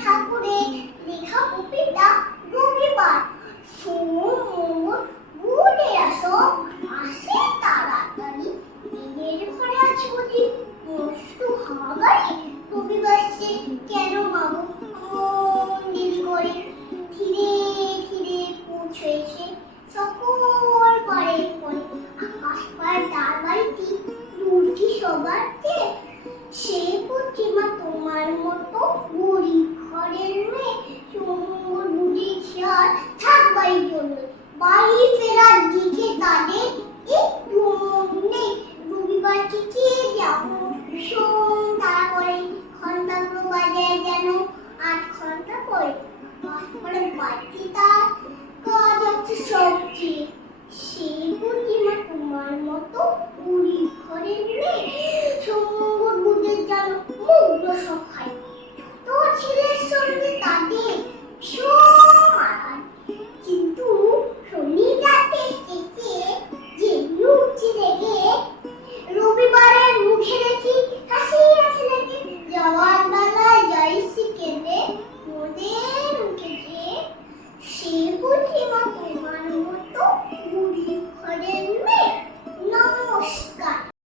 ঠাকুরে লেখা কবিতা রবিবার সোম মঙ্গল বুধে আসো আসে তাড়াতাড়ি দিনের ঘরে আছে বুঝি মস্ত হাগারি রবিবার সে কেন মাগো দেরি করে ধীরে ধীরে পৌঁছেছে সকল পারে পরে আকাশ পায় তার বাড়িটি মূর্তি সবার চেয়ে সে প্রতিমা তোমার মতো গরিব ঘরের মেয়ে সোমবার বুঝে খেয়াল থাকবার জন্য বাড়ি ফেরার দিকে তাদের একটু মন নেই রবিবার থেকে যেমন